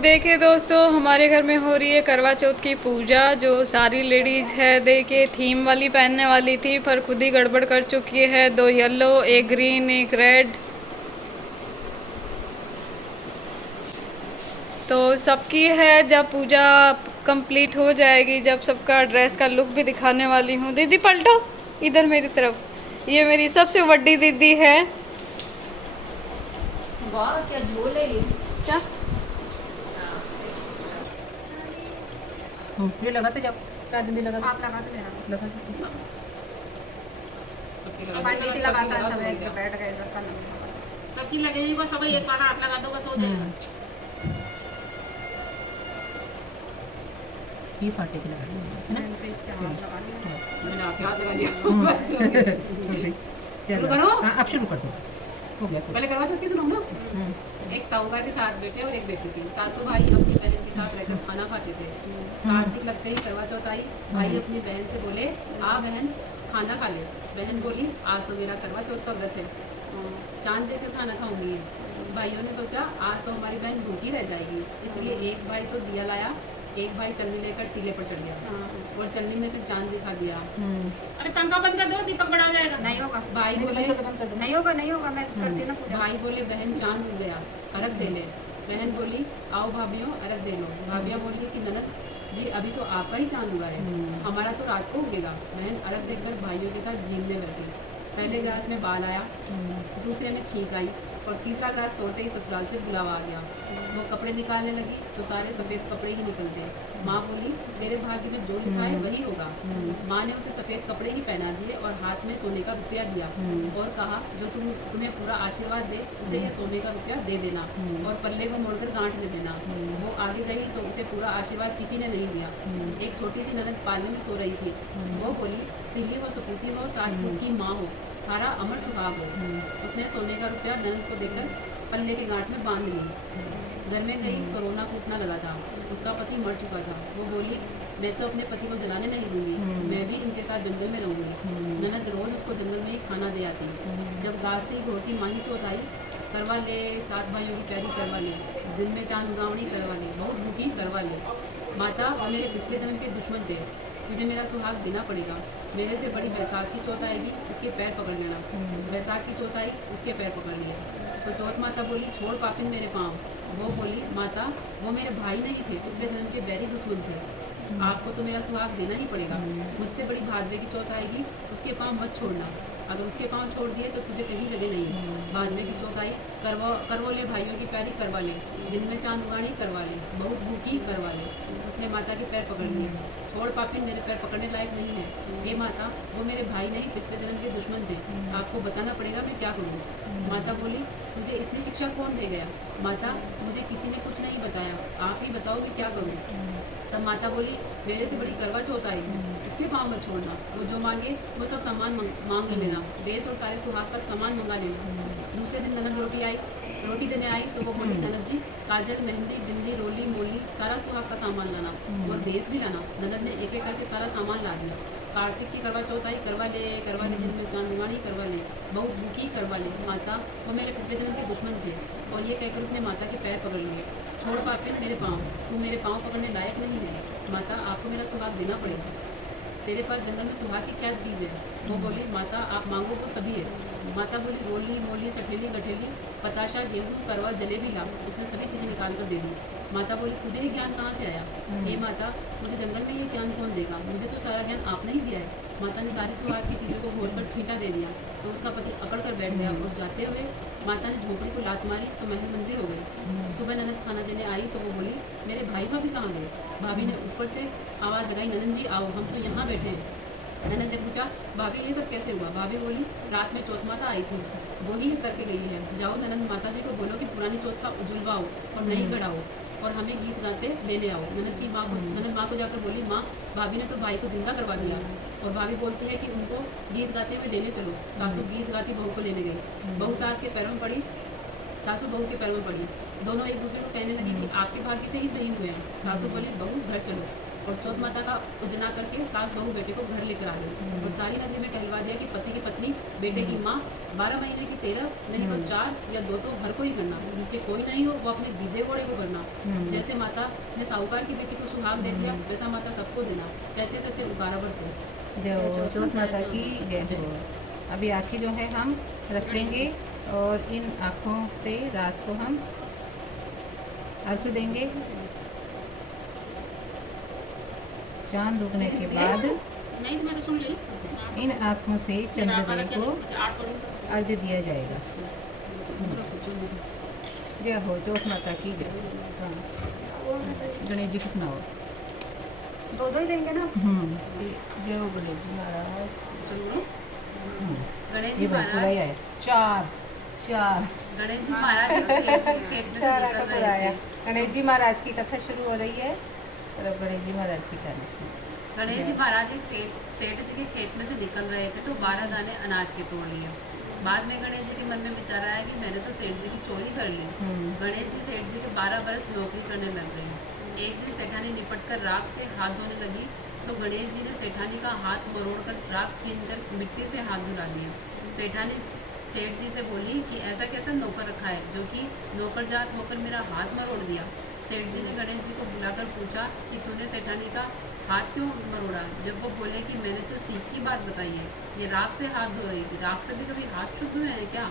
देखिए दोस्तों, हमारे घर में हो रही है करवा चौथ की पूजा। जो सारी लेडीज़ है देखिए थीम वाली पहनने वाली थी पर खुद ही गड़बड़ कर चुकी है। 2 येलो, एक ग्रीन, एक रेड। तो सबकी है। जब पूजा कंप्लीट हो जाएगी, जब सबका ड्रेस का लुक भी दिखाने वाली हूँ। दीदी पलटो इधर मेरी तरफ। ये मेरी सबसे बड़ी दीदी है। वाह क्या झोल है ये। क्या ये लगाते जाओ, 4 दिन लगाते। आप लगाते रहना। लगाते सब पंडित ही लगाता है, सब एक बैठ गए सबका नाम। सबकी लगेगी को सब एक पाला हाथ लगा दो बस हो जाएगा। ये फाटे के लगा है ना। तो इसके हाथ लगा लिया। मैंने आपके हाथ लगा दिया बस हो गया। चलो करो। हाँ अब शुरू कर दो बस हो गया। पहले करवा चौथ की सुनो ना। एक साहूकार के 7 बेटे और एक बेटी थी। सातों भाई अपनी बहन के साथ रहकर खाना खाते थे। कार्तिक लगते ही करवा चौथ आई। भाई अपनी बहन से बोले, आ बहन खाना खा ले। बहन बोली, आज तो मेरा करवा चौथ का व्रत है, चांद देखकर खाना खाऊंगी। भाइयों ने सोचा आज तो हमारी बहन भूखी रह जाएगी, इसलिए एक भाई तो दिया लाया, एक भाई चलनी लेकर टीले पर चढ़ गया और चलनी में से चांद दिखा दिया। अरे पंखा बंद कर दो, दीपक बढ़ा जाएगा। नहीं होगा, भाई बोले, नहीं होगा, नहीं होगा। मैं करती ना पूजा। भाई बोले बहन चांद उग गया, अर्घ दे ले। बहन बोली, आओ भाभियों अर्घ दे लो। भाभियाँ बोली कि ननद जी अभी तो आपका ही चांद उगा है, हमारा तो रात को उगेगा। बहन अर्घ देकर भाइयों के साथ जीमने बैठी। पहले गिलास में बाल आया, दूसरे में छींक आई और तीसरा गिलास तोड़ते ही ससुराल से बुलावा आ गया। वो कपड़े निकालने लगी तो सारे सफ़ेद कपड़े ही निकलते। माँ बोली, तेरे भाग्य में जो लिखा है वही होगा। माँ ने उसे सफ़ेद कपड़े ही पहना दिए और हाथ में सोने का रुपया दिया और कहा, जो तुम्हें पूरा आशीर्वाद दे उसे ये सोने का रुपया दे देना और पल्ले को मोड़कर गांठ में देना। वो आगे गई तो उसे पूरा आशीर्वाद किसी ने नहीं दिया। एक छोटी सी ननद पालने में सो रही थी। वो बोली, सिल्ली हो, सपूती हो, 7 पुत की माँ हो, थारा अमर सुहाग हो। उसने सोने का रुपया ननद को देकर पल्ले के गांठ में बांध ली। घर में गई तो रोना कूटना लगा था। उसका पति मर चुका था। वो बोली, मैं तो अपने पति को जलाने नहीं दूंगी, मैं भी इनके साथ जंगल में रहूंगी। ननद रोज उसको जंगल में ही खाना दे आती। जब गाजती घोड़ती माही चौथ आई, करवा ले 7 भाइयों की प्यारी करवा ले, दिन में चांद उगावनी करवा ले, बहुत भूखी करवा ले। माता वो मेरे पिछले जन्म के दुश्मन थे, तुझे मेरा सुहाग देना पड़ेगा। मेरे से बड़ी बैसाख की चौथ आएगी, उसके पैर पकड़ लेना। बैसाख की चौथ आई, उसके पैर पकड़ लिए। तो चौथ माता बोली, छोड़ पापिन मेरे पाँव। वो बोली, माता वो मेरे भाई नहीं थे, पिछले जन्म के बैरी दुश्मन थे, आपको तो मेरा सुहाग देना ही पड़ेगा। मुझसे बड़ी भादवे की चौथ आएगी, उसके पाँव मत छोड़ना, अगर उसके पाँव छोड़ दिए तो तुझे कहीं जगह नहीं। भादवे की चौथ आई, करवा ले भाइयों की प्यारी करवा ले, दिन में चांद उगानी करवा ले, बहुत भूखी करवा ले। उसने माता के पैर पकड़ लिए। छोड़ पापिन मेरे पैर पकड़ने लायक नहीं है। हे माता वो मेरे भाई नहीं, पिछले जन्म के दुश्मन थे, आपको बताना पड़ेगा मैं क्या करूँ। माता बोली, तुझे इतनी शिक्षा कौन दे गया। माता मुझे किसी ने कुछ नहीं बताया, आप ही बताओ मैं क्या करूँ। तब माता बोली, मेरे से बड़ी करवा चौथ आएगी, उसके पाँव मत छोड़ना, वो जो मांगे वो सब सामान मांग लेना, बेस और सारे सुहाग का सामान मंगा लेना। दूसरे दिन ननद रोटी देने आई तो वो बोली, ननद जी काजल, मेहंदी, बिंदी, रोली, मोली, सारा सुहाग का सामान लाना और बेस भी लाना। ननद ने एक एक करके सारा सामान ला दिया। कार्तिक की करवा चौथ आई, करवा ले दिन में चांद उगानी करवा ले, बहुत भूखी करवा ले। माता वो मेरे पिछले जन्म के दुश्मन थे, और ये कहकर उसने माता के पैर पकड़ लिए। छोड़ पापिन मेरे पाँव, तू मेरे पाँव पकड़ने लायक नहीं है। माता आपको मेरा सुहाग देना पड़ेगा, तेरे पास जंगल में सुहाग की क्या चीज़ है। वो बोली, माता आप मांगो वो सभी है। माता बोली, रोली, मोली, सठेली, गठेली, पताशा, गेहूँ, करवा, जलेबी ला। उसने सभी चीज़ें निकाल कर दे दी। माता बोली, तुझे ये ज्ञान कहाँ से आया। हे माता मुझे जंगल में ये ज्ञान कौन देगा, मुझे तो सारा ज्ञान आपने ही दिया है। माता ने सारी सुहाग की चीज़ों को घोर कर छींटा दे दिया तो उसका पति अकड़ कर बैठ गया और जाते हुए माता ने झोपड़ी को लात मारी तो महल मंदिर हो गई। सुबह ननद खाना देने आई तो वो बोली, मेरे भाई भाभी कहाँ गए। भाभी ने ऊपर से आवाज़ लगाई, ननद जी आओ, हम तो यहाँ बैठे हैं। ननद ने पूछा, भाभी ये सब कैसे हुआ। भाभी बोली, रात में चौथ माता आई थी, वो ही करके गई है। जाओ ननद माता जी को बोलो कि पुरानी चौथ का उजुलवाओ और नई गढ़ाओ और हमें गीत गाते लेने आओ। ननद माँ को जाकर बोली, माँ भाभी ने तो भाई को जिंदा करवा दिया। और भाभी बोलती है कि उनको गीत गाते हुए लेने चलो। सासू गीत गाती बहू को लेने गई। बहू सास के पैरों में पड़ी, सासू बहू के पैरों में पड़ी। दोनों एक दूसरे को कहने लगी कि आपके भाग्य से ही सही हुए हैं। सासू बोली, बहू घर चलो। और चौथ माता का उजना करके सास बहू बेटे को घर लेकर आ गई और सारी नगरी में कहलवा दिया कि पति की पत्नी बेटे की माँ 12 महीने की 13 नहीं तो 4 या 2 तो हर को ही करना, जिसके कोई नहीं हो वो अपने दीदे घोड़े को करना। जैसे माता ने साहूकार की बेटी को सुहाग दे दिया वैसा माता सबको देना, कहते कहते उकारा बढ़ते। जो चौथ माता की जय हो। अभी आँखें जो है हम रख लेंगे और इन आँखों से रात को हम अर्घ देंगे। चांद उगने के बाद नहीं मैंने सुन ली। इन आँखों से चंद्रदेव को अर्घ दिया जाएगा। जय हो चौथ माता की जय। हाँ, गणेश जी को सुनाओ। 2 ही देंगे ना। जय हो गणेश जी महाराज। गणेश ये जी पूरा ही महाराज आया। चार गणेश जी महाराज खेत में से चार निकल का रहे पूरा आया। थे। गणेश जी महाराज की कथा शुरू हो रही है और अब गणेश जी महाराज की कहानी सुनो। गणेश जी महाराज एक सेठ जी के खेत में से निकल रहे थे तो 12 दाने अनाज के तोड़ लिए। बाद में गणेश जी के मन में विचार आया कि मैंने तो सेठ जी की चोरी कर ली। गणेश जी सेठ जी के 12 बरस नौकरी करने लग गए। एक दिन सेठानी निपट कर राख से हाथ धोने लगी तो गणेश जी ने सेठानी का हाथ मरोड़कर राख छीनकर मिट्टी से हाथ धुला दिया। सेठानी सेठ जी से बोली कि ऐसा कैसा नौकर रखा है जो कि नौकरजात होकर मेरा हाथ मरोड़ दिया। सेठ जी ने गणेश जी को बुलाकर पूछा कि तूने सेठानी का हाथ क्यों मरोड़ा। जब वो बोले कि मैंने तो सीख की बात बताई है, ये राख से हाथ धो रही थी। राख से भी कभी हाथ शुद्ध हुए हैं क्या?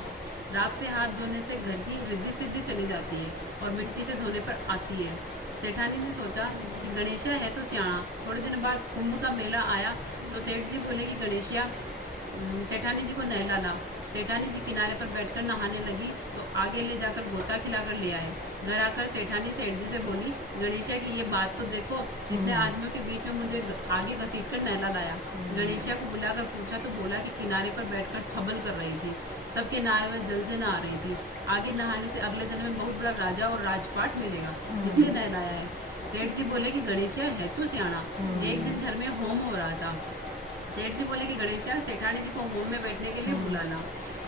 राख से हाथ धोने से घर की रिद्धि सिद्धि चली जाती है और मिट्टी से धोने पर आती है। सेठानी ने सोचा कि गणेशिया है तो सियाणा। थोड़े दिन बाद कुंभ का मेला आया तो सेठ जी बोले कि गणेशिया सेठानी जी को नहला ला। सेठानी जी किनारे पर बैठकर नहाने लगी तो आगे ले जाकर गोता खिलाकर ले आए। घर आकर सेठानी सेठ जी से बोली, गणेशिया की ये बात तो देखो, इतने आदमियों के बीच में मुझे आगे घसीट कर नहला लाया। गणेशिया को बुलाकर पूछा तो बोला कि किनारे पर बैठकर छबल कर रही थी, सबके नारे में जल से नहा रही थी। आगे नहाने से अगले दिन में बहुत बड़ा राजा और राजपाट मिलेगा, इसलिए नहलाया है। सेठ जी बोले कि गणेशिया है तो सियाणा। एक दिन घर में होम हो रहा था। सेठ जी बोले कि गणेशिया सेठानी जी को होम में बैठने के लिए बुला ला।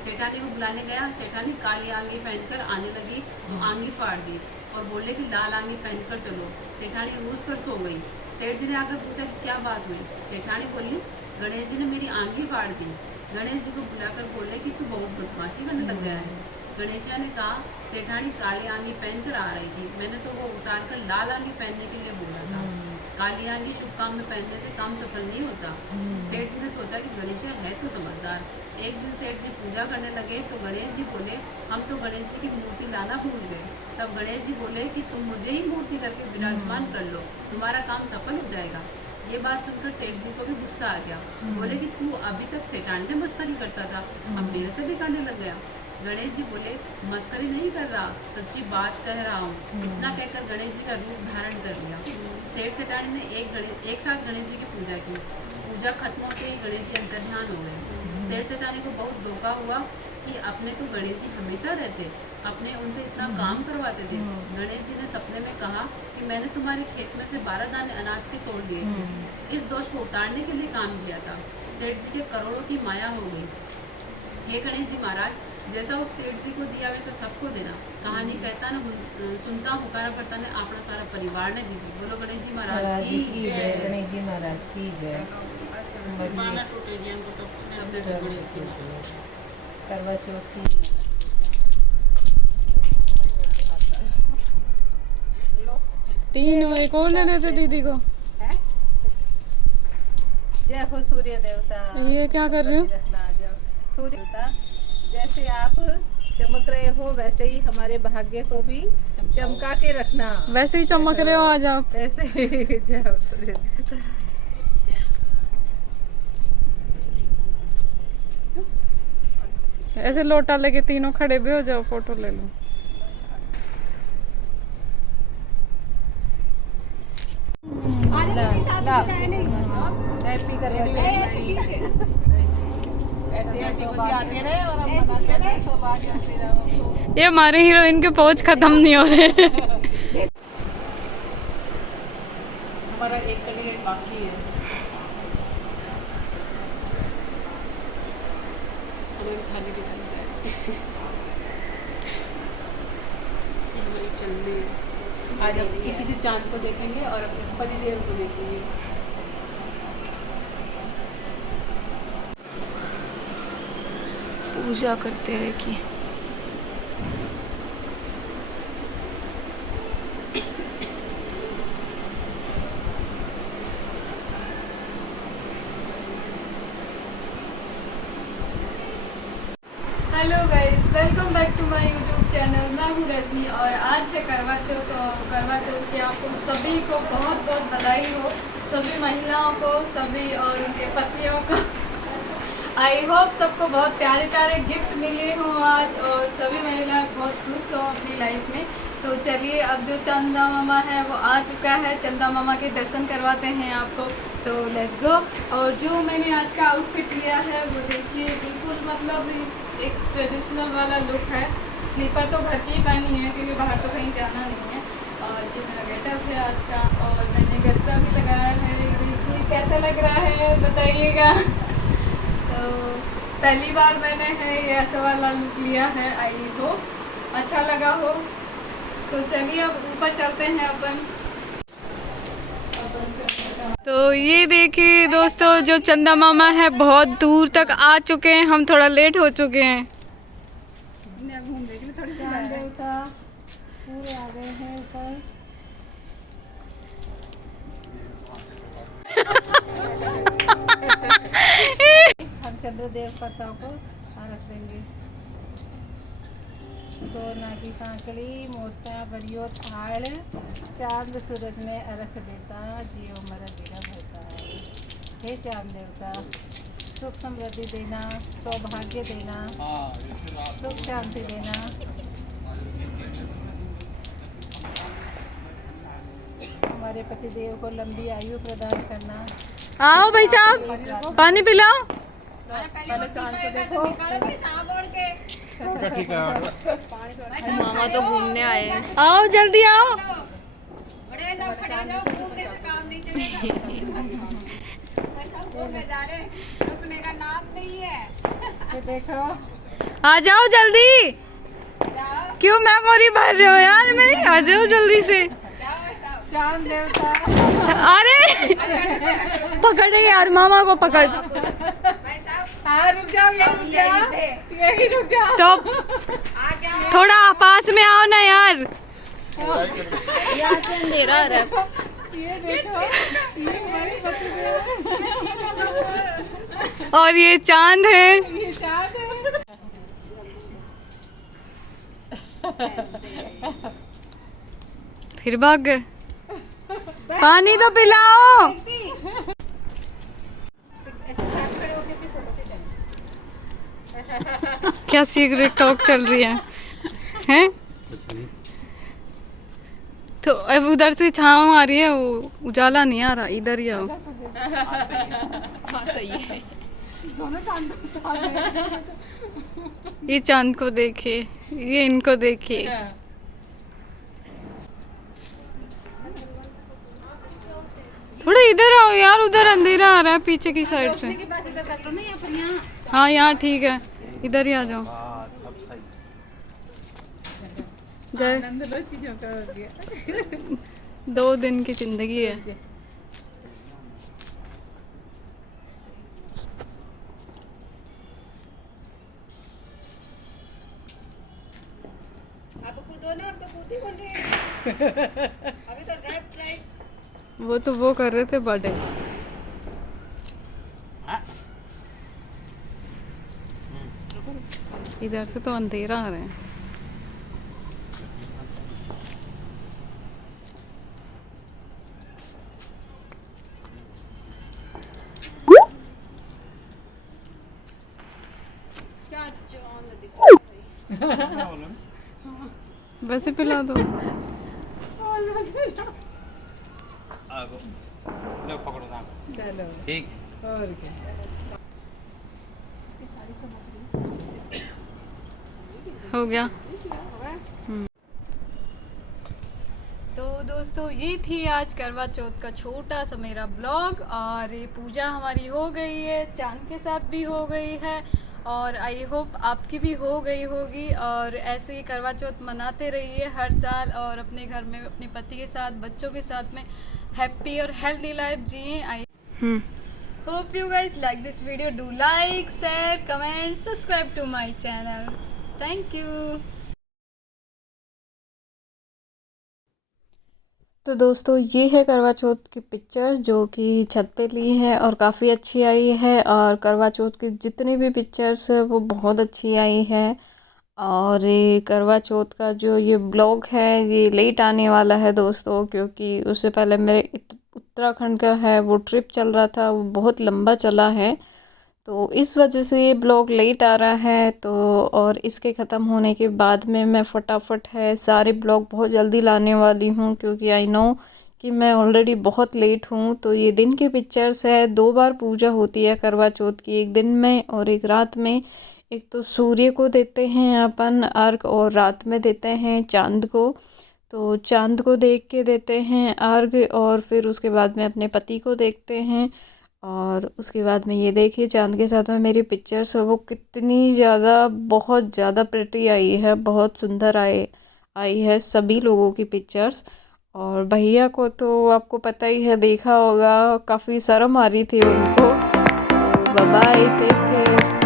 सेठानी को बुलाने गया। सेठानी काली आंगी पहनकर आने लगी तो आंगी फाड़ दी और बोले कि लाल आंगी पहनकर चलो। सेठानी रूस कर सो गई। सेठ जी ने आकर पूछा कि क्या बात हुई। सेठानी बोली, गणेश जी ने मेरी आंगी फाड़ दी। गणेश जी को बुलाकर बोले कि तू बहुत बदमाशी करने लग गया है। गणेशिया ने कहा, सेठानी काली आंगी पहनकर आ रही थी, मैंने तो वो उतार कर लाल आंगी पहनने के लिए बोला था। काली आंगी शुभ काम में पहनने से काम सफल नहीं होता। सेठ जी ने सोचा कि गणेशिया है तो समझदार। एक दिन सेठ जी पूजा करने लगे तो गणेश जी बोले, हम तो गणेश जी की मूर्ति लाना भूल गए। तब गणेश जी बोले कि तुम मुझे ही मूर्ति करके विराजमान कर लो, तुम्हारा काम सफल हो जाएगा। ये बात सुनकर सेठ जी को भी गुस्सा आ गया। बोले कि तू अभी तक सेठानी से मस्करी करता था, अब मेरे से भी करने लग गया। गणेश जी बोले, मस्करी नहीं कर रहा, सच्ची बात कह रहा हूँ। इतना कहकर गणेश जी का रूप धारण कर लिया। सेठ सेठानी ने एक साथ गणेश जी की पूजा की। पूजा खत्म होते ही गणेश जी अंतर्ध्यान हो गए। सेठ सेठानी को बहुत धोखा हुआ कि अपने तो गणेश जी हमेशा रहते, अपने उनसे इतना काम करवाते थे। गणेश जी ने सपने में कहा कि मैंने तुम्हारे खेत में से 12 दाने अनाज के तोड़ दिए थे, इस दोष को उतारने के लिए काम किया था। सेठ जी के करोड़ों की माया हो गई। हे गणेश जी महाराज, जैसा उस सेठ जी को दिया वैसा सबको देना। कहानी कहता न सुनता हुकारा भरता ने अपना सारा परिवार ने दी। बोलो गणेश जी महाराज की जय। गणेश जी महाराज की जय। करवा चौथ की तीनों एक और ले लेते दीदी को। जय हो सूर्य देवता। ये क्या कर रहे हो? सूर्य देवता, जैसे आप चमक रहे हो वैसे ही हमारे भाग्य को भी चमका के रखना। वैसे ही चमक रहे हो आज आप। ऐसे ही जय हो सूर्य देवता। ऐसे लोटा लेके तीनों खड़े भी हो जाओ, फोटो ले लो। हैप्पी ऐसी खुशी आती रहे और हम मनाते रहे, सौभाग्यवती रहो। ये हमारे हीरोइन के पोज खत्म नहीं हो रहे। हमारा एक कैंडिडेट बाकी है। हमें थाली दिखानी है। ये हमारी चलनी है। आज आप किसी से चांद को देखेंगे और अपने पतिदेव को देखेंगे। पूजा करते हुए की hello guys, welcome back to my YouTube channel. मैं हूँ रजनी और आज है करवा चौथ। और करवा चौथ की आपको सभी को बहुत बहुत बधाई हो, सभी महिलाओं को, सभी और उनके पतियों को। आई होप सबको बहुत प्यारे प्यारे गिफ्ट मिले हों आज और सभी महिलाएं बहुत खुश हों अपनी लाइफ में। तो चलिए, अब जो चंदा मामा है वो आ चुका है, चंदा मामा के दर्शन करवाते हैं आपको। तो लेट्स गो। और जो मैंने आज का आउटफिट लिया है वो देखिए, बिल्कुल मतलब एक ट्रेडिशनल वाला लुक है। स्लीपर तो घर की ही पहनी है क्योंकि बाहर तो कहीं जाना नहीं है। और ये मेरा गेटअप है आज का। और मैंने गजरा भी लगाया है, देखिए कैसा लग रहा है बताइएगा। तो पहली बार मैंने है ये ऐसा वाला लुक लिया है, आई हो अच्छा लगा हो। तो चलिए अब ऊपर चलते हैं अपन। तो ये देखिए दोस्तों, जो चंदा मामा है बहुत दूर तक आ चुके हैं, हम थोड़ा लेट हो चुके हैं। चांद देवता पूरे आ गए हैं ऊपर। हम चंद्र देवताओं को रख देंगे। सोना की सांकड़ी, मोतियाँ बरियो थाड़, चांद सूरज में अर्घ देता, जियो मर दिया भरता है। हे चांद देवता, सुख समृद्धि देना, सौभाग्य देना, सुख शांति देना। हमारे पतिदेव को लंबी आयु प्रदान करना। आओ भाई साहब, पानी पिलाओ। पहले चांद को देखो। मामा तो घूमने आए हैं, आओ जल्दी आओ। ये देखो, आ जाओ जल्दी। क्यों मेमोरी भर रहे हो यार मेरी, आ जाओ जल्दी से। चांद देवता। अरे पकड़े यार, मामा को पकड़। हाँ रुक जाओ, यही रुक जाओ। स्टॉप, थोड़ा पास में आओ ना यार। यहाँ से अंधेरा आ रहा है। ये देखो, ये हमारी पतिदेव। और ये चांद है। ये चांद है। फिर भाग गए। पानी तो पिलाओ। ऐसे साथ खड़े होके फिर फोटो खिंचाएंगे। क्या सीक्रेट टॉक चल रही है हैं? तो अब उधर से छाँव आ रही है, वो उजाला नहीं आ रहा, इधर ही आओ। हाँ सही है। दोनों चांद साथ हैं। ये चांद को देखिए, ये इनको देखिए। थोड़ा इधर आओ यार, उधर अंधेरा आ रहा है पीछे की साइड से। हाँ यहाँ ठीक है, इधर ही आ जाओ। आनंद लो चीजों का हो गया। 2 दिन की जिंदगी है। अब कूदो ना, अब तो कूद ही बोल रहे हैं। अभी तो लेफ्ट राइट। वो तो वो कर रहे थे बर्थडे। इधर से तो अंधेरा आ रहा है। वैसे पिला दो। चलो ठीक। और क्या। हो गया। तो दोस्तों ये थी आज करवा चौथ का छोटा सा मेरा ब्लॉग। और ये पूजा हमारी हो गई है, चांद के साथ भी हो गई है। और आई होप आपकी भी हो गई होगी। और ऐसे ही करवा चौथ मनाते रहिए हर साल और अपने घर में अपने पति के साथ, बच्चों के साथ में हैप्पी और हेल्दी लाइफ जिए। आई hope you guys like this video. Do like, share, comment, subscribe to my channel. Thank you. तो दोस्तों ये है करवा चौथ की पिक्चर जो कि छत पे ली है और काफ़ी अच्छी आई है। और करवा चौथ की जितनी भी पिक्चर्स है वो बहुत अच्छी आई है। और ये करवा चौथ का जो ये ब्लॉग है ये लेट आने वाला है दोस्तों, क्योंकि उससे पहले मेरे उत्तराखंड का है वो ट्रिप चल रहा था, वो बहुत लंबा चला है, तो इस वजह से ये ब्लॉग लेट आ रहा है। तो और इसके ख़त्म होने के बाद में मैं फटाफट है सारे ब्लॉग बहुत जल्दी लाने वाली हूँ, क्योंकि आई नो कि मैं ऑलरेडी बहुत लेट हूँ। तो ये दिन की पिक्चर्स है, 2 बार पूजा होती है करवा चौथ की, एक दिन में और एक रात में। एक तो सूर्य को देते हैं अपन अर्घ और रात में देते हैं चांद को। तो चांद को देख के देते हैं अर्घ और फिर उसके बाद में अपने पति को देखते हैं। और उसके बाद में ये देखिए चांद के साथ में मेरी पिक्चर्स है वो कितनी ज़्यादा, बहुत ज़्यादा प्रिटी आई है, बहुत सुंदर आई है सभी लोगों की पिक्चर्स। और भैया को तो आपको पता ही है, देखा होगा, काफ़ी शर्म आ रही थी उनको। Bye bye, take care.